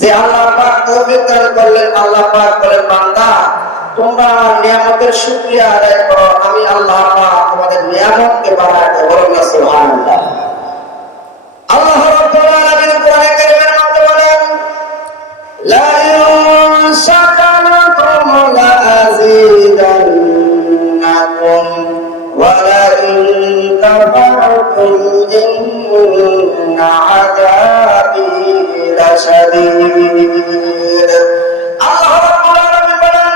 যে আল্লাহ পাক তৌফিক করলেন, আল্লাহ পাক বলেন, বান্দা, তোমরা আমার নিয়ামতের শুকরিয়া আদায় করো, আমি আল্লাহ পাক তোমাদের নিয়ামতকে বাড়ায় দেব। সুবহানাল্লাহ। আল্লাহ রাব্বুল লাশাদীদ আল্লাহ রাব্বুল আলামিন বলেন,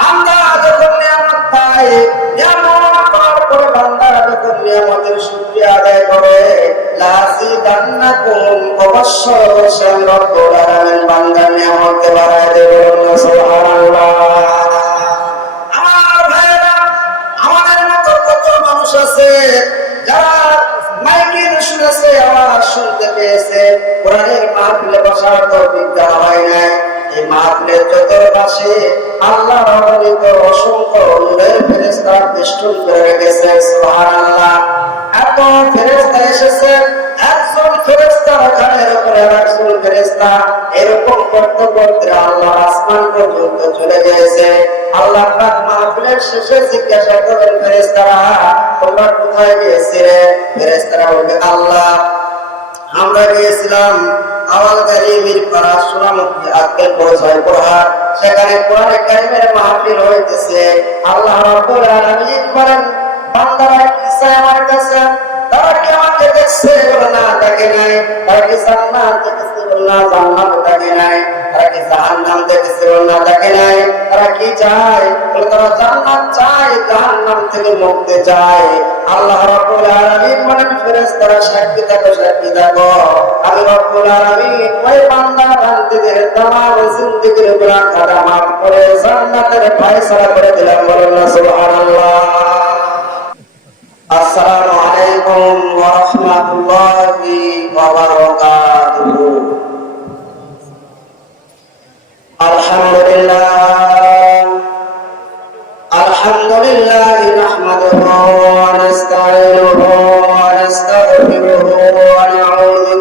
বান্দা যখন নিয়ামত পায় নিয়ামত পাওয়ার পরে বান্দা যখন নিয়ামতের শুকরিয়া আদায় করে সুবহানাল্লাহ। মাহফিলের চতুর্পাশে আল্লাহ রহমিত অসংখ্য নূরের ফেরেশতা বেষ্টন করে রেখেছে, সুবহানাল্লাহ। এত ফেরেশতা এসেছে, একজন ফেরেশতা ঘাড়ের উপরে একজন ফেরেশতা এরকম করতে করতে আল্লাহ আসমান পর্যন্ত চলে গিয়েছে। আল্লাহ পাক মাহফিলের শেষে জিজ্ঞাসা করেন ফেরেশতারা, তোমরা কোথায় গিয়েছিলে? ফেরেশতারা বলবে আল্লাহ আমরা গিয়েছিলাম আওয়াল পাড়া আজকের সেখানে কোরআনে কারিমের মাহফিল হইতেছে। আল্লাহ রাব্বুল আলামিন বলেন, বান্দারা আমার কাছে তারা কি আমাকে দেখছে বলে না দেখে নাই। তারা কি জান্নাত বলে না জাহান্নাম দেখেছে না দেখে নাই তারা কি চায়? তারা জান্নাত চায়, জাহান্নাম থেকে মুক্তি চায়। আল্লাহ রাব্বুল আলামিন বলেন, ফেরেশতারা, সাক্ষী থাকো সাক্ষী থাকো। আমি রব্বুল আলামিন ওই বান্দা বান্দীদের তামাম জিন্দেগির গুনাহ খাতা মাফ করে জান্নাতের ফয়সালা করে দিলাম, বলুন না সুবহানাল্লাহ। আসসালামু আলাইকুম ওয়া রাহমাতুল্লাহি ওয়া বারাকাতুহু। আলহামদুলিল্লাহ আলহামদুলিল্লাহ নাহমাদুহু ওয়া নাস্তাঈনুহু ওয়া নাস্তাগফিরুহু ওয়া নাউযু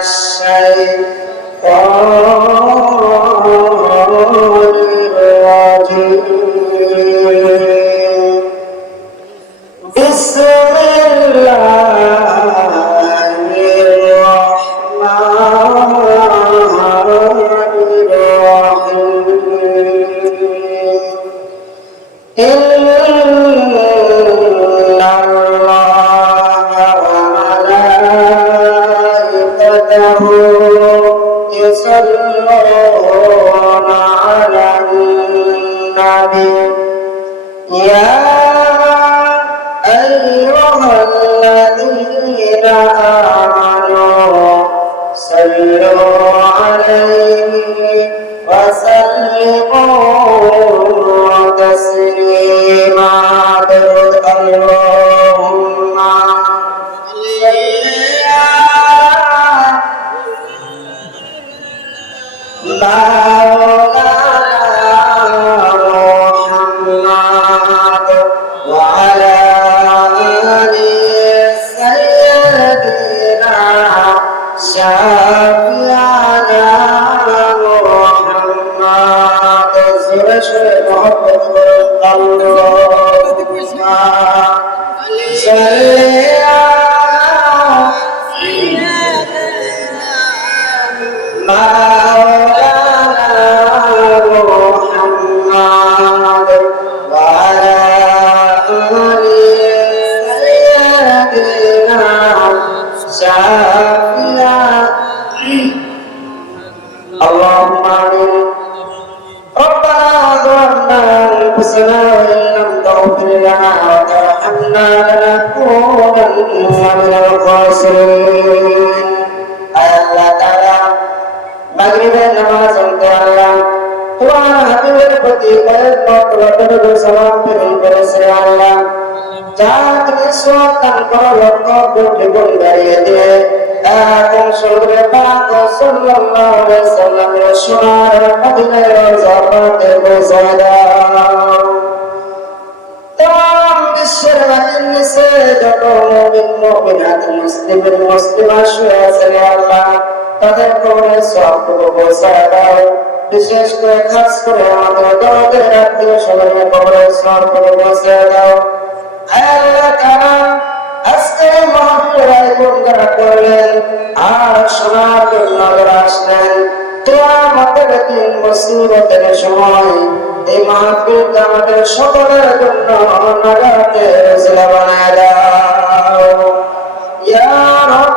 الشيطان وسلموا تسليما মুসলিমের মুসলিমা শুয়ে আছেন আল্লাহ তাদের কবরে দাও বিশেষ করে খাস করে আমাদের আত্মীয় স্বজনের কবরে দাও আল্লাহ করলেন আর জন্য আসলেন তো আমাদের দিন মুসিবতের সময় এই মাহফিল আমাদের সকলের জন্য নাগাতে রোজলা বানায় দাও ইয়া রব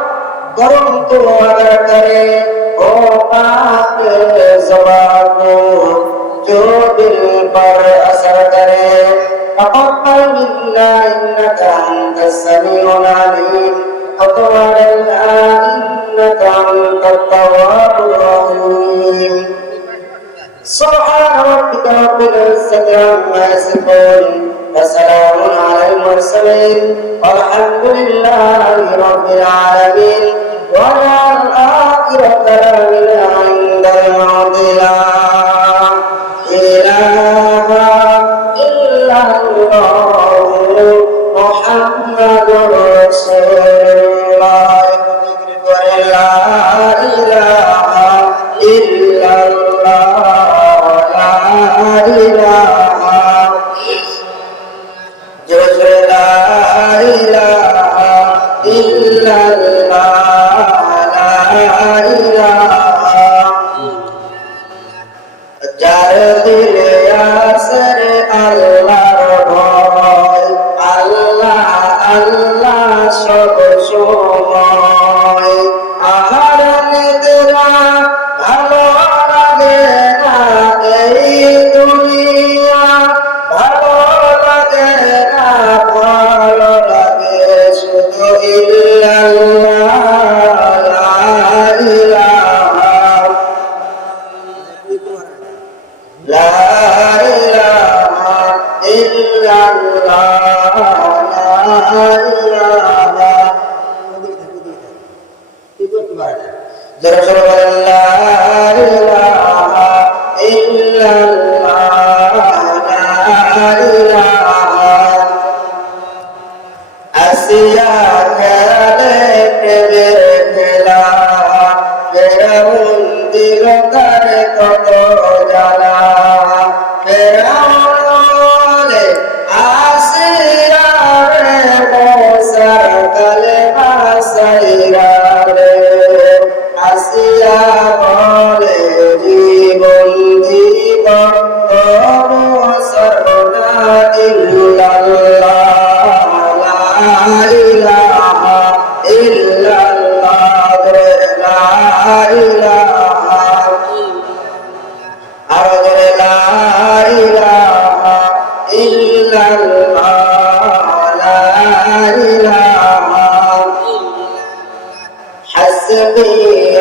করম তো আদা করে ও পাক জবান কো जो दिल पर असर करे तपक्कल मिलना इन्नका अंत समीउना আল্লাহ Her dile yaser Allah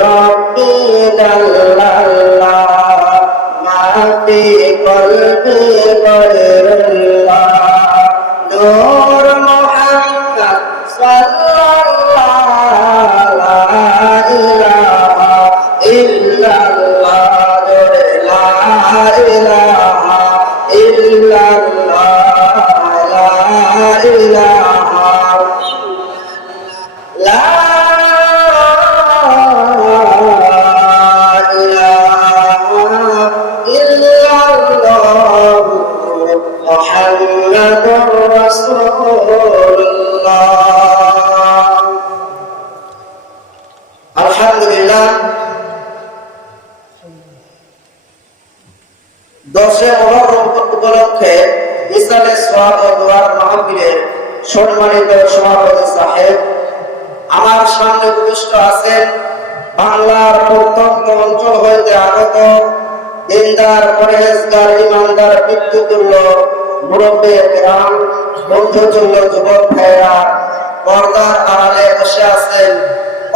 রব্বি লাল্লাল্লাহ নাতে কলবি দশে মহরম উপলক্ষে ইসলামের সোয়াব ও সাহেব, আমার সামনে উপবিষ্ট আছেন বাংলার প্রত্যন্ত অঞ্চল হইতে আগত দিনদার পরেজগার ইমানদার বন্ধুতুল্য যুবক ভাইরা পর্দার আড়ালে বসে আছেন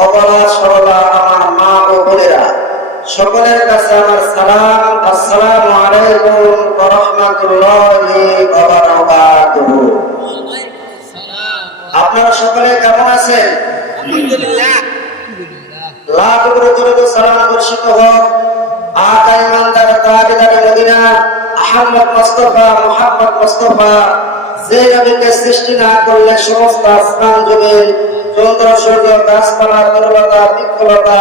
অবলা সরলা আমার মা ও বোনেরা। সকলের কাছে আমার সালাম। আসসালামু আলাইকুম ওয়া রাহমাতুল্লাহি ওয়া বারাকাতুহু। আপনারা সকলে কেমন আছেন? লাখ করে দরুদ ও সালাম বর্ষিত হোক। আকা ইমানদার তাবিদার Medina Ahmad Mustafa Muhammad Mustafa যে নবীকে সৃষ্টি না করলে সমস্ত আসমান জমিন চন্দ্র সূর্য গাছপালা তরলতা বৃক্ষলতা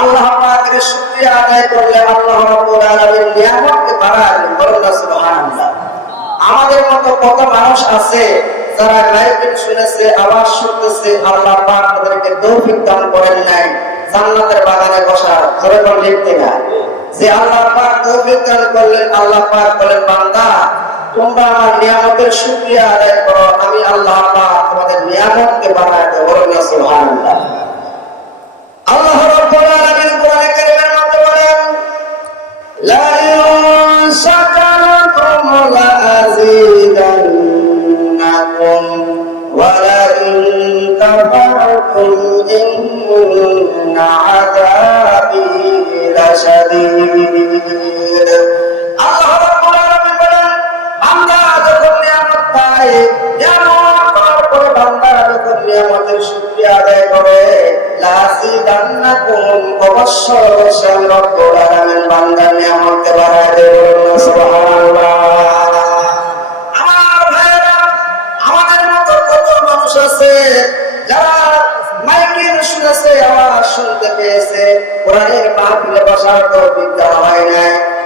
আল্লাহ পাকের শুকরিয়া আদায় করলে আল্লাহ রাব্বুল আলামিন নিয়ামতকে বাড়ায় সুবহানাল্লাহ। আমাদের মতো কত মানুষ আছে যারা গায়বের শুনেছে, আওয়াজ শুনতেছে, আল্লাহ পাক তাদেরকে তৌফিক দান করেন নাই, জান্নাতের বাগানে বসা জোরে বল লিখতে না যে আল্লাহ পাক তৌফিক দান করলেন, আল্লাহ পাক বলেন, বান্দা, তোমরা আমার নিয়ামতের শুকরিয়া আদায় করো, আমি আল্লাহ পাক তোমাদের নিয়ামতকে বাড়ায় দেব সুবহানাল্লাহ। আল্লাহ রাব্বুল আলামিন কোরআনে কারীমের মধ্যে বলেন, লা ইন শাকারতুম লা আযীদান্নাকুম ওয়া লা ইন কাফারতুম ইন্না আযাবি লাশাদীদ. আল্লাহ রাব্বুল আলামিন বলেন, বান্দা যখন নিয়ামত পায়, নিয়ামত পাওয়ার পরে আদায় করে লাযিদান্নাকুম অবশ্যই অবশ্যই রব্বুল আমার ভাইরা আমাদের মতো কত মানুষ আছে যারা মাইকের শুনেছে, আওয়াজ শুনতে পেয়েছে, কোরআনের মাহফিলে বসার তো বিদ্যা হয় নাই।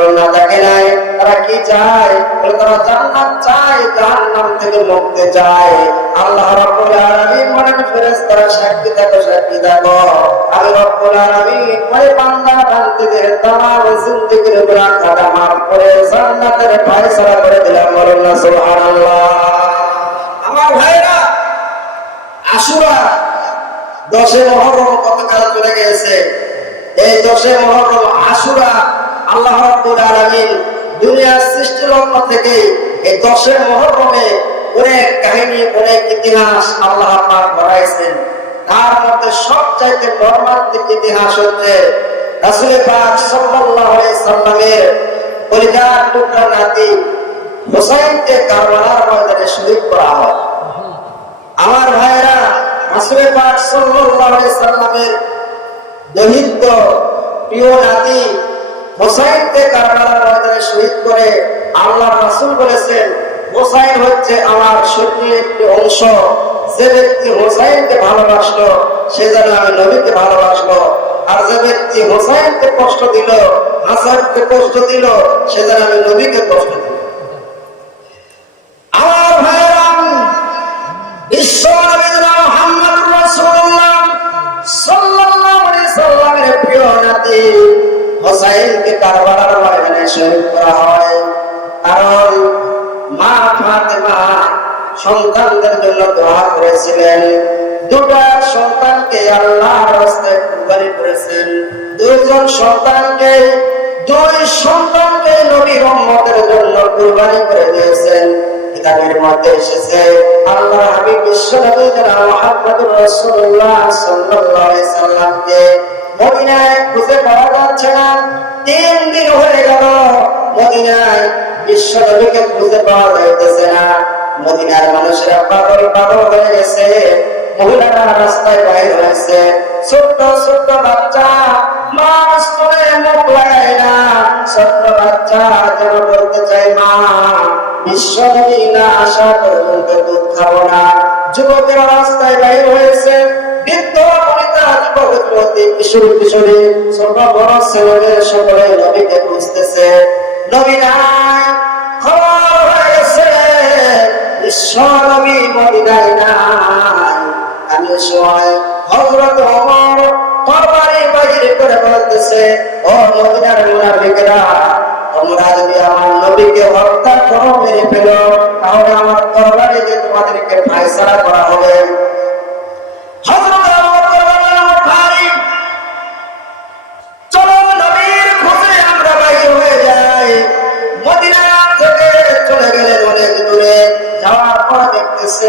বলে নাই। তারা কি চায়? বলে তারা জান্নাত চায়, জাহান্নাম থেকে মুক্তি চায়। আল্লাহ রাব্বুল আলামিন মানে ফেরেশতারা সাক্ষী দেখো সাক্ষী দেখো আমি রব্বুল আলামিন ওই বান্দা, বান্দীদের তামাম জিন্দেগির গুনাহ খাতা মাফ করে জান্নাতের ফয়সালা করে দিলাম, বলুন সুবহানাল্লাহ। আমার ভাইরা, আশুরা, দশে মহরম কতকাল চলে গেছে? এই দশে মহরম আশুরা আল্লাহ রাব্বুল আলামিন দুনিয়ার সৃষ্টি লগ্ন থেকে এই দশে মহরমে অনেক কাহিনী, অনেক ইতিহাস আল্লাহ পাক বাড়াইছেন তার মধ্যে সবচাইতে মর্মান্তিক ইতিহাস হচ্ছে রাসূল পাক সাল্লাল্লাহু আলাইহি সাল্লামের পরিবার টুকরা নাতি হুসাইনকে কারবালার ময়দানে শহীদ করা হয়। আমার ভাইরা রাসূল পাক সাল্লাল্লাহু আলাইহি সাল্লামের দহিত প্রিয় নাতি শহীদ করে আল্লাহ রাসূল বলেছেন, হোসাইন হচ্ছে আমার একটি অংশ। যে ব্যক্তি হোসাইনকে ভালোবাসলো, সে যেন আমি নবীকে ভালোবাসলো। আর যে ব্যক্তি হোসাইনকে কষ্ট দিল, হাসানকে কষ্ট দিল, সে যেন আমি নবীকে কষ্ট দিল। আমার ভাইরাম বিশ্ব কারবালার ময়দানে শহীদ করা হয়। কারণ মা ফাতেমা সন্তানদের জন্য দোয়া করেছিলেন। দুটা সন্তানকে আল্লাহর রাস্তায় কুরবানি করেছেন। দুইজন সন্তানকে, দুই সন্তানকে নবীর উম্মতের জন্য কুরবানি করে দিয়েছেন। কিতাবের মধ্যে এসেছে আল্লাহ হাবিব বিশ্বনবী জনাব মুহাম্মদুর রাসূলুল্লাহ সাল্লাল্লাহু আলাইহি সাল্লামকে মদিনায় খুঁজে পাওয়া যাচ্ছে না। তিন দিন হয়ে গেল মদিনায়। বিশ্বনবীকে খুঁজে পাওয়া যাইতেছে না। মদিনার মানুষেরা পাগল পাগল হয়ে গেছে। মহিলারা রাস্তায় বাইর হয়েছে। ছোট্ট ছোট্ট বাচ্চা মা স্তরে মুখ লাগায় না। ছোট্ট বাচ্চা যেন বলতে চাই মা বিশ্বনবী না আসা পর্যন্ত দুধ খাব না। যুবকেরা রাস্তায় বাইর হয়েছে। বৃদ্ধ যুবতী কিশোর কিশোরী ছোট বড় ছেলেদের সকলে নবীকে বুঝতেছে নবী নাই, খবর হয়ে গেছে। নবী মদিনায় নাই। আমি সময় হযরত ওমর তরবারি বাহির করে বলতেছে, ও মদিনার মুনাফিকরা, তোমরা যদি আমার নবীকে হত্যা করো, মেরে ফেলো, তাহলে আমার তরবারি দিয়ে তোমাদেরকে ফায়সালা করা হবে।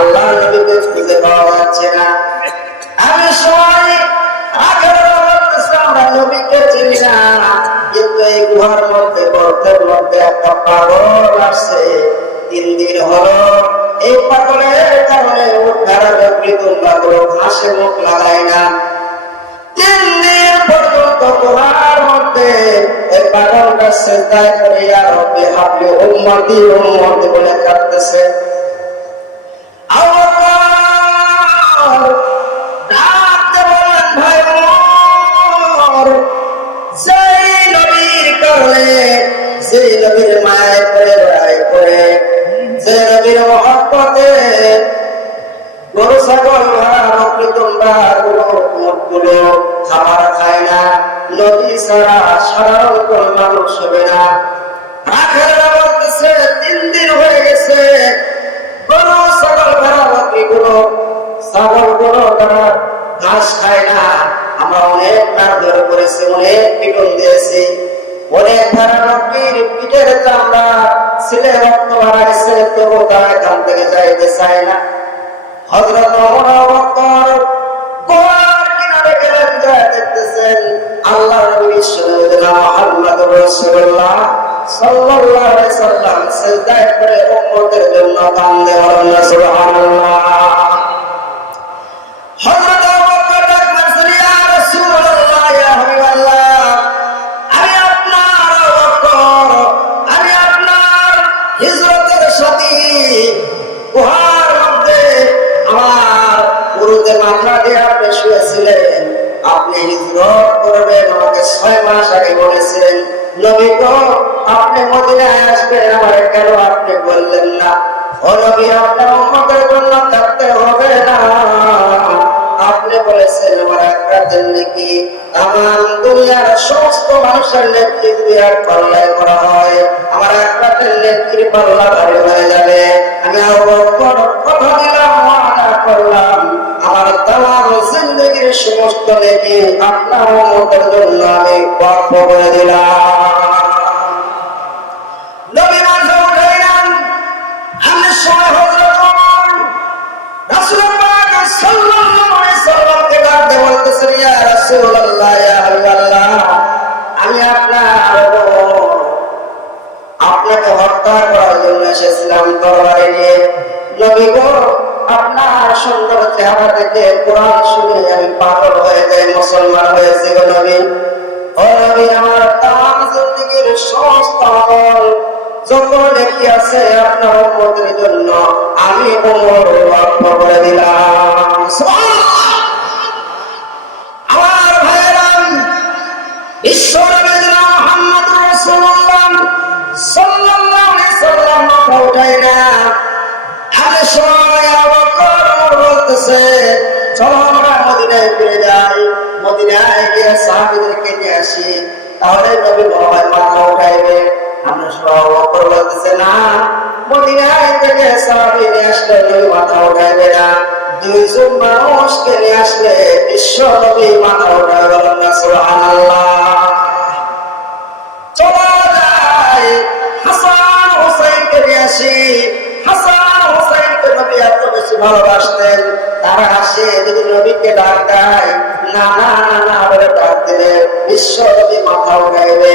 আল্লাহ নবীকে খুঁজে পাওয়া যাচ্ছে না। আমি কোনো ঘাসে মুখ লাগায় না। তিন দিন পর্যন্ত গুহার মধ্যে এই পাগলটা সেজদায় করে আর রব্বি হাবলি উম্মতি উম্মতি বলে কাঁদতেছে। ছাড়া সাধারণ মানুষ হবে না। রাখেরা বলতেছে, তিন দিন গেছে। গরু ছাগল ভেড়া বকরি গুলো ছাগলগুলো তারা ঘাস খায় না। আমরা অনেক রক্ত তারা এখান থেকে যাইতে চায় না। হযরত ওমর বকর গোয়ার কিনারে গেলেন যায় দেখতেছেন। আল্লাহ নবী বিশ্বনবী মুহাম্মদ রাসূলুল্লাহ সাল্লাল্লাহু আলাইহি সাল্লাম সিজদায় করে উম্মতের জন্য কান্দে বলেন সুবহানাল্লাহ। হযরত আপনি হিজরত করবেন, আমাকে ছয় মাস আগে বলেছিলেন, নবী গো, আপনি মদিনায় আসবেন, আমার কেন আপনি বললেন না? ও নবী, আপনার উম্মতের জন্য থাকতে হবে না। আপনি বলেছেন, আমার একরাতের নাকি তাম দুনিয়ার সমস্ত মানুষের নেত্রী দুনিয়ার পাল্লায় করা হয়। আমার একরাতের নেত্রী পাল্লা ভারী হয়ে যাবে। আমি কথা দিলাম ওয়াদা করলাম। আমার তামাম জিন্দগির সমস্ত নেকি আপনার উম্মতের জন্য আমি ওয়াকফ করে দিলাম। নবী মাঝে উঠাইলাম আমি সময় দিয়ে বলতেছেন ইয়া রাসূলুল্লাহ, ইয়া হাবিবাল্লাহ আমি আপনার আপনাকে হত্যা করার জন্য এসেছিলাম, তরবারি নিয়ে। নবী গো, আপনার সুন্দর চেহারা দেখে কোরআন শুনে আমি পাগল হয়ে যাই, মুসলমান হয়েছি গো নবী। ও নবী, আমার তাম নবীর সমস্ত আমল যত নেকি আছে আপনার উম্মতের জন্য, আমি ওমর ওয়াক্ফ করে দিলাম। অবকর বলতেছে, চলো আমরা মদিনায় ফিরে যাই। মদিনায় গিয়ে সাহাবীদেরকে নিয়ে আসি। তাহলে নবী মনে মাথা উঠাইবে। আমরা সবাই বলতেছে, না, মদিনায় থেকে মাথা উঠাইবে না। দুইজন মানুষকে নিয়ে আসলে বিশ্ব নবী মাথা উঠাইবে না যায় হাসান হোসেনকে নিয়ে আসি। হাসান হোসেনকে নবী এত বেশি ভালোবাসতেন, তারা আসে যদি নবীকে ডাক দেয়, না না না না বলে ডাক দিলে বিশ্ব নবী মাথা উঠাইবে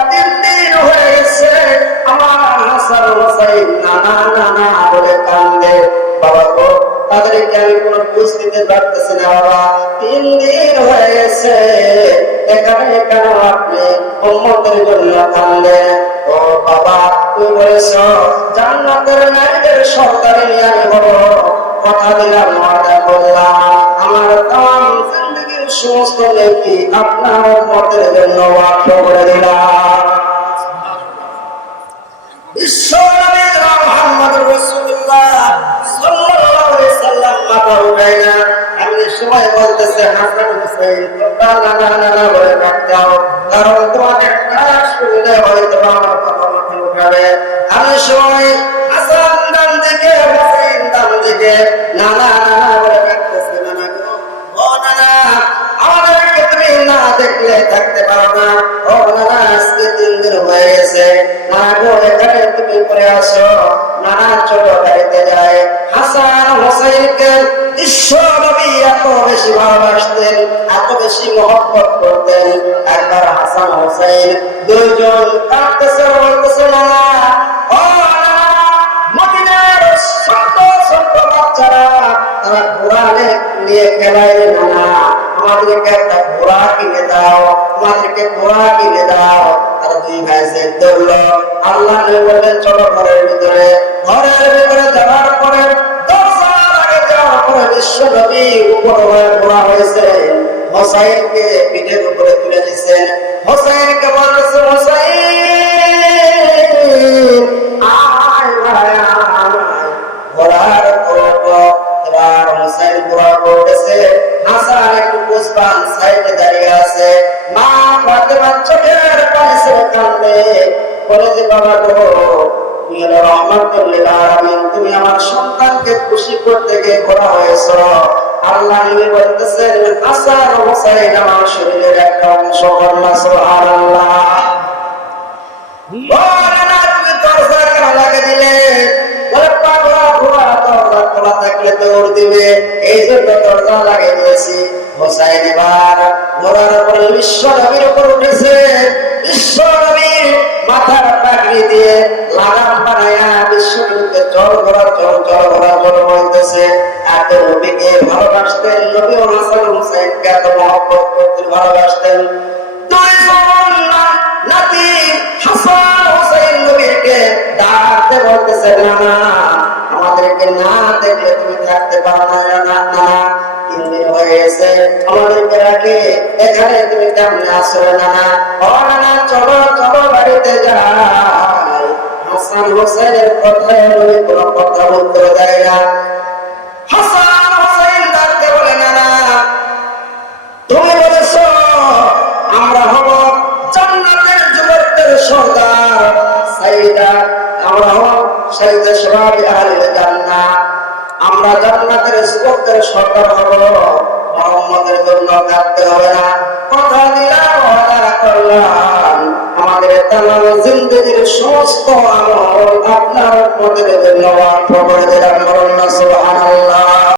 তাদেরকে আমি বুঝ দিতে পারতেছি না বাবা তিন দিন হয়ে গেছে এখানে কেন আপনি জন্য কান্দে ও বাবা তুই বলেছ জান্নাতের নারীদের সরকারে নিয়ে আমি কথা দিলাম ওয়াদা করলাম আমার তাম জিন্দগির সমস্ত নেকি আপনার মতের জন্য ওয়াক্ফ করে দিলাম রাসূলুল্লাহ সাল্লাল্লাহু আলাইহি সাল্লাম মাথা উঠায় না। এমনি সময় বলতেছে, হাসান হুসাইন, তোমরা না না না না বলে ডাক দাও। কারণ তোমাদের ডাক শুনলে হয়তো আমার কথা মাথা উঠাবে। আমি সময় হাসান ডান দিকে, হুসাইন ডান দিকে না না না না বলে ডাকতেছে না না ও না না আমাদেরকে তুমি না দেখলে থাকতে পারো না। ও না না আজকে তিন দিন হয়ে গেছে। না গো এখানে আসো, নানা ছোট গাড়িতে যায়। হাসান হোসেনকে বিশ্ব নবী এত বেশি ভালোবাসতেন, এত বেশি মহব্বত করতেন। একবার হাসান হোসেন দুইজন কাঁদতেছে, বলতেছে না ও মদিনার ছোট ছোট বাচ্চারা, তারা ঘোড়া নিয়ে খেলায় নানা। আমাদেরকে একটা ঘোড়া কিনে দাও, আমাদেরকে ঘোড়া কিনে দাও। তারা দুই ভাই সে ধরলো। আল্লাহ বললেন, চলো ঘরের ভিতরে। ঘরের ভিতরে যাওয়ার পরে, দরজার আগে যাওয়ার পরে বিশ্ব নবী উপর হয়ে হয়েছে উপরে তুলে বলে যে বাবা গো তুমি হলো করলে আমিন তুমি আমার সন্তানকে খুশি করতে গিয়ে করা হয়েছ। আল্লাহ বলতেছেন, আসার আমার শরীরের একটা অংশ কন্যা দিবে, এই জন্য দরজা লাগিয়ে দিয়েছি হোসাইন এবার ঘোড়ার উপরে বিশ্ব নবীর উপর উঠেছে। বিশ্ব নবীর মাথার পাগড়ি দিয়ে লাগাম বানায়া বিশ্ব নবীকে জল ঘোড়া জল জল ঘোড়া জল বলতেছে। এত নবীকে ভালোবাসতেন নবী ও হাসান হুসাইনকে, এত মহব্বত করতেন ভালোবাসতেন। দুইজন নাতি হাসান হোসেন নবীকে ডাকতে বলতেছে, না না, আমাদেরকে না দেখলে তুমি থাকতে পারো না না না তিন আমাদেরকে রাখে। এখানে তুমি কেমন আসো না না ও, না চলো চলো বাড়িতে যাই। হাসান হোসেনের কথায় কোনো কথা উত্তর দেয় না। আহলে আমরা জান্নাতের সরকার হব। মোহাম্মদের জন্য কাঁদতে হবে না। কথা দিলাম করলাম। আমাদের সমস্ত আমল আপনার মধ্যে জন্য করে